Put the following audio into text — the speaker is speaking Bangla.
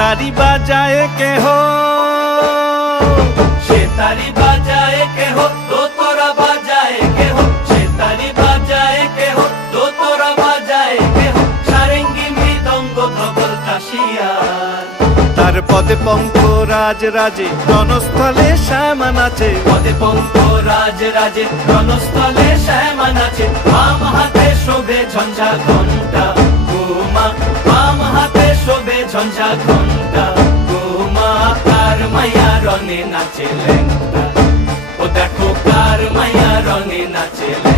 তারি বাজায় কেহ, সে তারি বাজায় কেহ, দোতরা বাজায় কেহ, সে তারি বাজায় কেহ, দোতরা বাজায় কেহ, সারেঙ্গি মৃদঙ্গ ধবল কাশিয়ার। তার পদে পঙ্ক রাজ রাজে, রণস্থলে শ্যামা নাচে। পদে পঙ্ক রাজ রাজে, রণস্থলে শ্যামা নাচে। বাম হাতে শোভে ঝঞ্ঝা ঘণ্টা গোমা, বাম হাতে শোভে ঝঞ্ঝা ঘণ্টা গোমা। কার মাইয়া রঙে নাচে ল্যাংটা, ও দেখো কার মাইয়া রঙে নাচে ল্যাংটা।